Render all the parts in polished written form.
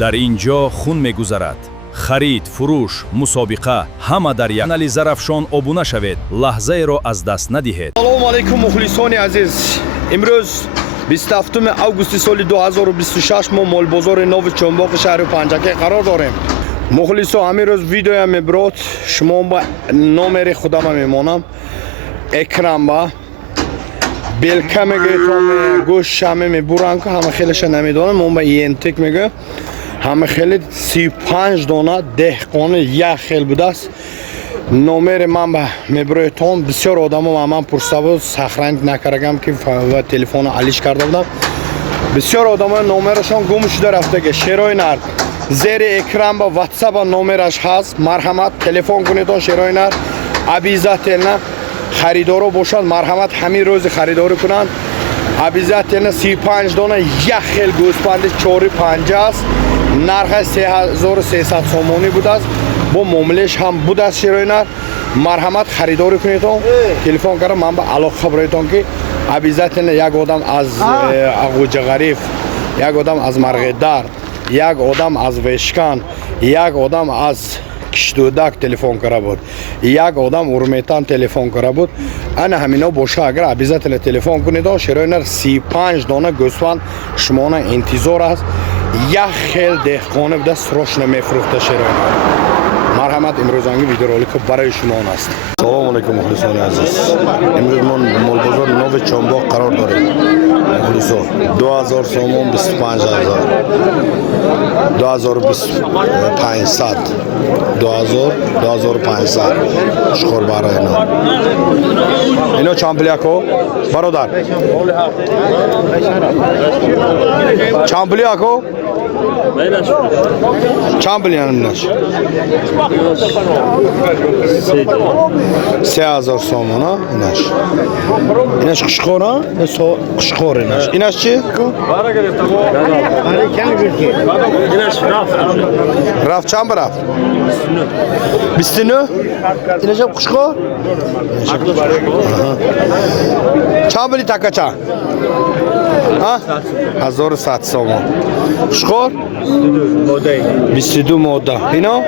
дар ин ҷо хун мегузарад. харид, фурӯш, мусобиқа ҳама дар як канали Зарафшон обуна шавед. лаҳзаеро аз даст надиҳед. салому алайкум мухлисони азиз. имрӯз 27 августи соли 2026 мо молбозори Нови Чонбоқи шаҳри Панҷаке қарор дорем. мухлисо, ҳамин рӯз видеоя мебирод, шумо ба номери худама мемонам. Экран ба белка мегӯям, гӯшт ҳама мебурам, ҳама хелеша намедонам, мон ба иентек мегӯям. ҳама хеле 35 дона деҳқони як хел будааст. номери ман ба мебироятон бисёр одамо ман пурсида буд, сахранӣ накардагам ки ва телефона алиш карда будам. бисёр одамо номерашон гум шуда рафтага. Шерои Нар зери экран ба WhatsApp номераш ҳаст. Марҳамат телефон кунедон Шерои Нар. Обязательно харидоро бошад, марҳамат ҳамин рӯзи харидорӣ кунанд. Обязательно 35 дона як хел гӯспанди 4-5 аст. нархи 3300 сомонӣ будааст. бо муомилааш ҳам будааст Шерои Нар. марҳамат харидорӣ кунедон. телефон кардам ман ба алоқа бироятон ки обязательно як одам аз Ағӯҷағариф, як одам аз Марғедар, як одам аз Вешкан, як одам аз Киштудак телефон кара буд, як одам Урметан телефон кара буд. ана ҳамино боша, агар обязательно телефон кунедон. Шерои Нар 35 дона гӯсфанд шумона интизор аст. як хел деҳқони буда срочно мефурӯхта Шерои Нар. марҳамат, имрӯзанги видеоролико барои шумон аст. салому алайкум мухлисони азиз. имрӯз мо молбозори Нови Чонбоқ қарор дорем. мухлисо 2000 сомон 25000, 2500, 2500 шухорбара ино чампилияко бародар чампилияко чампилиянаш 3000 сомон инаш қушқора қушқор инаш чи раф чам раф 29 инашам қушқор чампили такача 1100 сомон қушқор 22 мода ино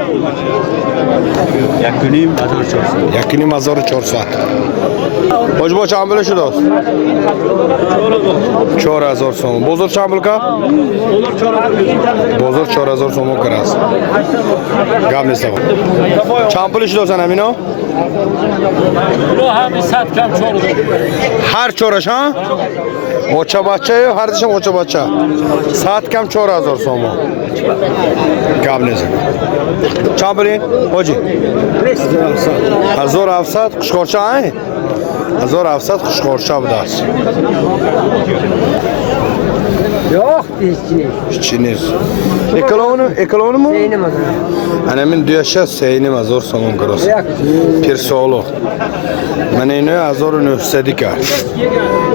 1400 бо чампили шудааст 4000 сомон. бозор чампилка бозор 4000 сомон караст. гап нест. чампили шудааст амино ҳар чораш оча бача ё ҳар дишам оча бача 100 кам 4000 сомон. гап нест. чампили ҳоҷи 1700 қушқорча 1700 қушқорча будааст. Yox, Çiniz. Ekonomi mu? Anamın düyaşa seyni mazor somon karos. Pirsolo. Maneno azor nöfsedika.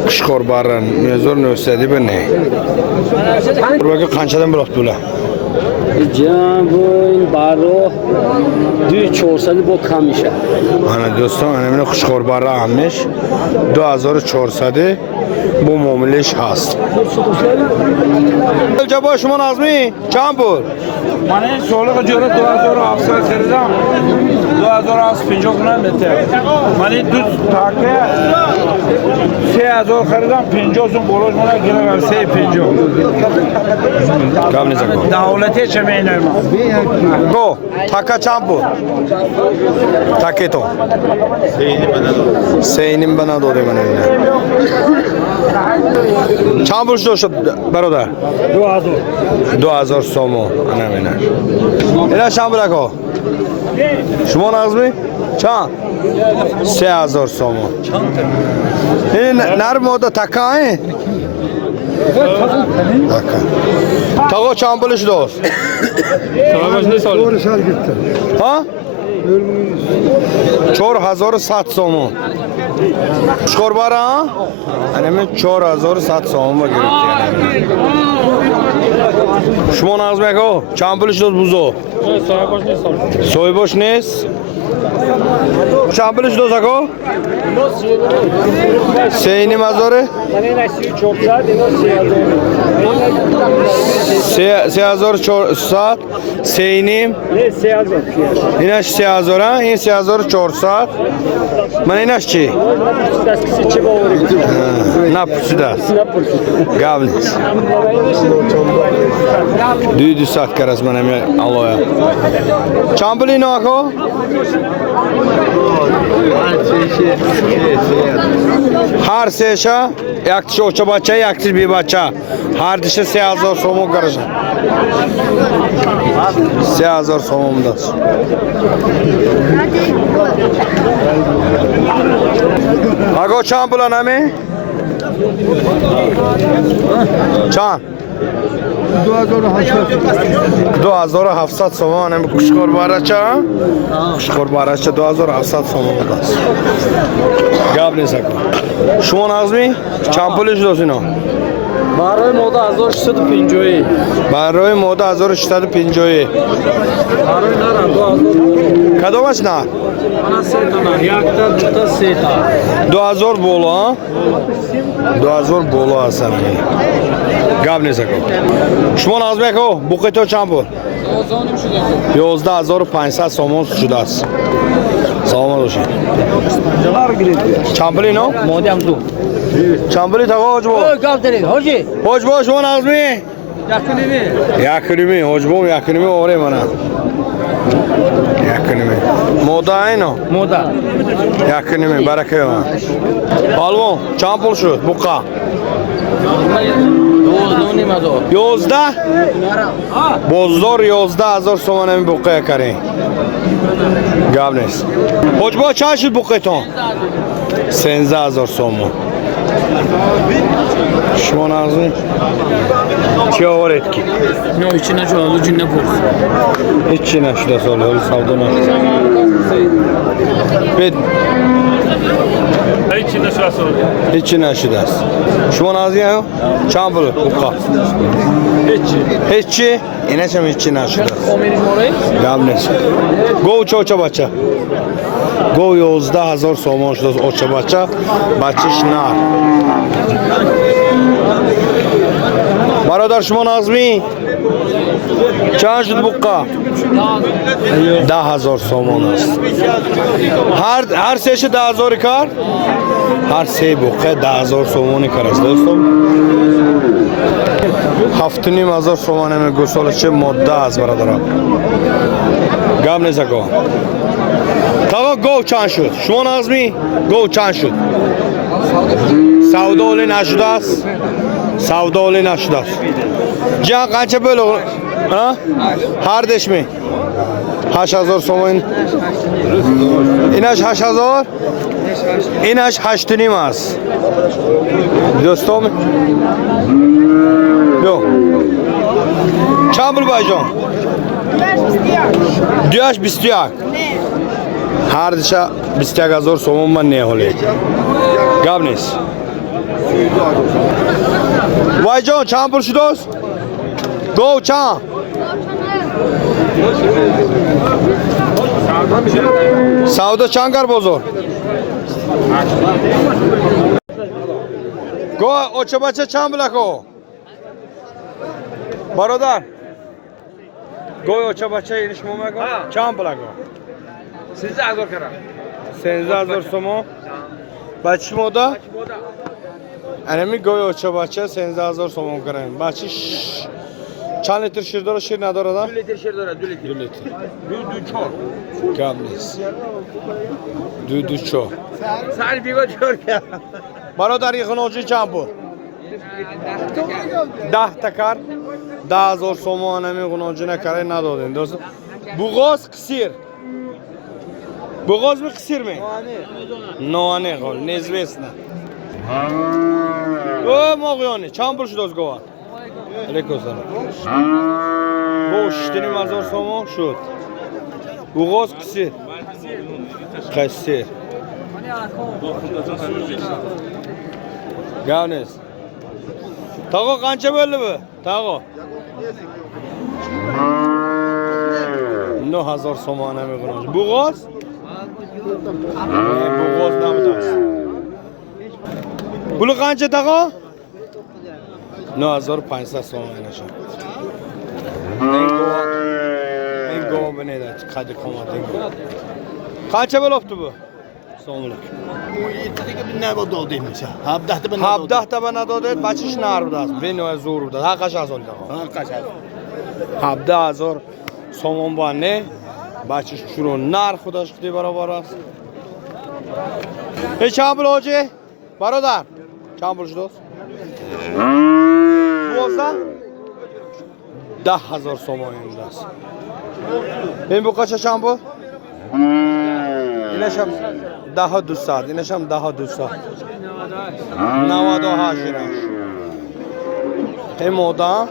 Kışkor baran mezor nöfsedi bene. Buraya qanchadan buloq pula? bu in baro 2400 bo kamisha. Ana do'stim, anamın kışkor bara almış. 2400 bu muomeleş hast. Jabo shuma nazmi champur من این سوالق جوره 2700 خریدم 2750 کنم بهتر. من این دو تاکه 3000 خریدم 50 سون بولوش منو گرفتم 350. کام نیست. دولتی چه مینم؟ گو تاکا چامپور تاکه تو سینیم بنا دوره من اینه چامپور شد برادر 2000 سومو نمی‌نه. اینا چند برکو؟ شما نازمی؟ چند؟ 3000 سومو. این نرم مودا تکایی؟ تکا. تاگو چند بلش دوست؟ ها؟ 4100 سومو. شکر بارا؟ انمی 4100 سومو گرفتی. شما نازم کو چند پولش داد بوزو سوی باش نیست چند پولش داد کو سینی مزاره 3400 سینیم اینش 3000 این 3400 من اینش چی؟ نپرسیده است گاب نیست 200 کرد من همی الله چند پولی ناکو؟ هر سهشه یک تیش اوچه بچه یک تیش بی بچه هر تیش 3000 سومو کرده 3000 سومو دست آگو چند پولا نمی؟ چند؟ 2700 سومو نمی کشکور بارچه کشکور بارچه 2700 سومو دست گاب نیست اکو شما نازمی؟ چند پولیش دوست اینا؟ برای مودا 1650 برای مودا 1650 برای نرم 2000 کدومش نه؟ انا سه تا یک تا دو تا سه تا 2000 بولو ها 2000 بولو هستن گاب نیست اکو شما نازمی اکو بوقی تو چند پول؟ 11500 سومون شده است سلام داشتید چند پولی نو؟ مودم دو چند پولی تاگو حاج بو؟ گاب دارید حاجی حاج بو شما نازمی؟ یک نیمی حاج بو یک نیمی اوره منه یک نیمی مودا اینو؟ مودا یک نیمی برکه من پالوان چند پول شد بوقا؟ 11 بزرگ 11000 سومن همی بوقه کردیم گاب نیست حاج با چند شد بوقه تون 13000 سومن شما نازمی چی آورد کی نه هیچی نشد حالا جون نپرس هیچی نشده سالی حالی سودا نشده بید هیچی نشده است شما نازمی هستو؟ چند بلو بوقا هیچی اینش هم هیچی نشده است گاب نیست گو چه بچه گو 11000 سومن شده است اوچه بچه بچهش نر برادر شما نازمی چند شد بوقا 10000 سومن است هر سهش 10000 کار هر سه بوقه 10000 سومن کار است دوستم 7500 سومن همی گوساله چه ماده است برادران گام نیست اکو تاگا گو چند شد شما نازمی گو چند شد سودا اولی نشده است سودا اولی نشده است جان قنچه بلو هر دشمی 8000 سومن اینش 8000 اینش 8 نیم است دوستم بیا چند بل بای جان 21 هر دشه 21000 سومن من نه هولی گاب نیست وای جان چند پول شد است گو چند سودا چند کار بزرگ گو اوچه بچه چند بلکو برادر گو اوچه بچه اینش مومه گو چند بلکو 13000 کرم 13000 سومن بچه مودا انمی گوی اوچه بچه 13000 سومن کنن بچهش چند لیتر شیر داره شیر نداره دا؟ 2 لیتر شیر داره 2 لیتر 2 لیتر 2 4 کم نیست 2 4 سر بیگا 4 کرد برادر یک خنوچی چند بود؟ 10 تکر 10000 سومن همی خنوچی نکره ندادین دوست بوغاز کسیر بوغاز می کسیر می؟ نوانه خال نیزویست نه او موقعانی چند پول شد از گوه؟ علیکم سلام گوشت 8000 سومن شد بوغاز کسیر کسیر گاو نیست تاقا قنچه بله به تاقا 9000 سومن همی خنوچی بوغاز؟ بوغاز نبود است بلو قنچه تاقا؟ 9500 so'm اینشون. این گوه بنیده قدی قامت این گوه. قancha bo'libdi bu? Assalomu alaykum. 17 ta bin navod dodayım mesela. 17 ta bin 17 ta bana doded, bachish narud است. بین زور بود. ها قش ازول ده. Ha kaçar. 17000 so'm bane. bachish shuro narx xudosh qildi barobar است. چند پول حاجی؟ برادر چند پولش دوست؟ 12 10,000 so'm این دست. این بوقاچه چند پول؟ اینش هم 10,200 اینش هم 10,200 98 اینش این مودا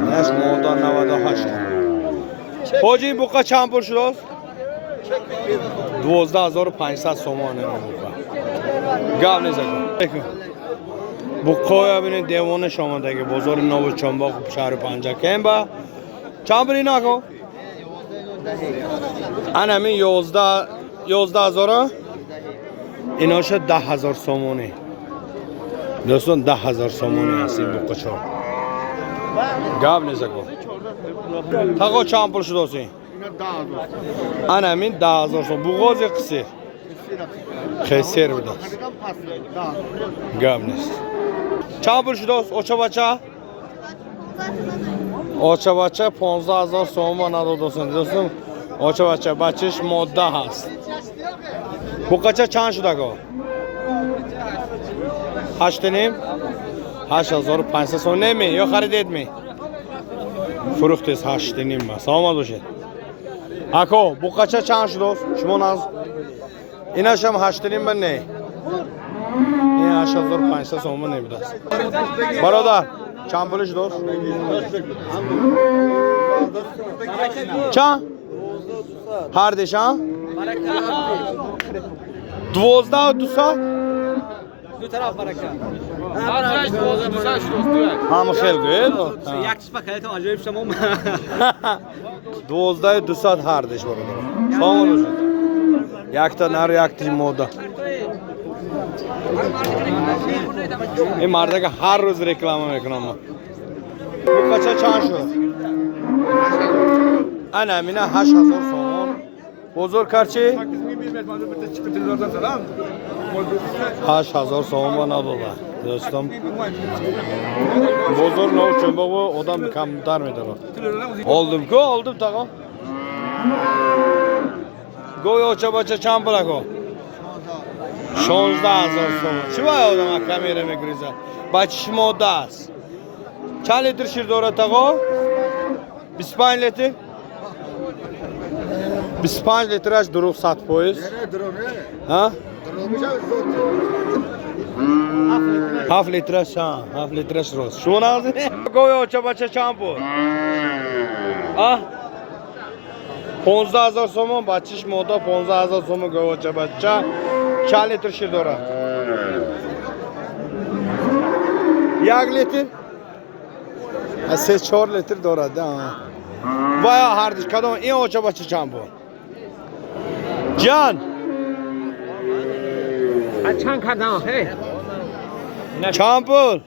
اینش مودا 98 حاجی این بوقا چند پول شد؟ 12,500 so'm این بوقا گاب نیست بوقا ببینید دیوانش آمده که بازار نو چنباق شهر پنجاه کم با چند پول اینا کو؟ این همین 11,000 ایناش 10,000 so'mونه دوستان 10,000 so'mونه هست این بوقچا گاب نیست کو تاقو چند پول شد دوستی؟ این همین 10,000 so'm بوغاز یا قصیر؟ قصیر بوده گاب نیست چند پول شد دوست؟ اوچه بچه؟ اوچه بچه 15,000 so'm نداد دوستان اوچه بچه بچهش ماده هست بوقچه چند شده که؟ 8.5 8,500 so'm نمی یا خریدید می؟ فروختیست 8.5 با سلامت باشید اکو بوقچه چند شده شما ناز؟ اینش هم 8.5 با نه این 8,500 so'm نمیده برادر چند پولش دوست؟ چند؟ هر دیشان؟ 12,200 دو طرف برکت هم خیلی گوید یک چیز پکایت عجیب شما 12,200 هر دیش برادر سلام روشید یک تا نر یک تا مودا این مرده که هر روز رکلام میکنم bu kaça çan şu? Anamine 8,000 so'm. Bozor karchi? 8,000 so'm bana baba. Dostum. Bozor ne için baba? Odam kamtar mıdır o? Oldum tamam. Goy oça baça çan bırak o. 16,000 so'm. Çi vay odam kamera megriza. Bachish moda است. چند لیتر شیر داره تاقا؟ 25 لیتر؟ 25 لیترش دروغ 100%. ها؟ 7 لیترش ها 7 لیترش روز شما نازی؟ گوی اوچه بچه چند بود؟ 15,000 so'm بچهش مودا 15,000 so'm گوی اوچه بچه چند لیتر شیر داره؟ 1 لیتر؟ 3-4 لیتر دارد بایا هر دیش کدام این اوچه بچه چند بود جان چند کردم چند بود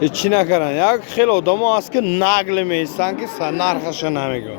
هیچی نکردن یک خیلی آدم هست که نقل میستن که نرخش نمیگه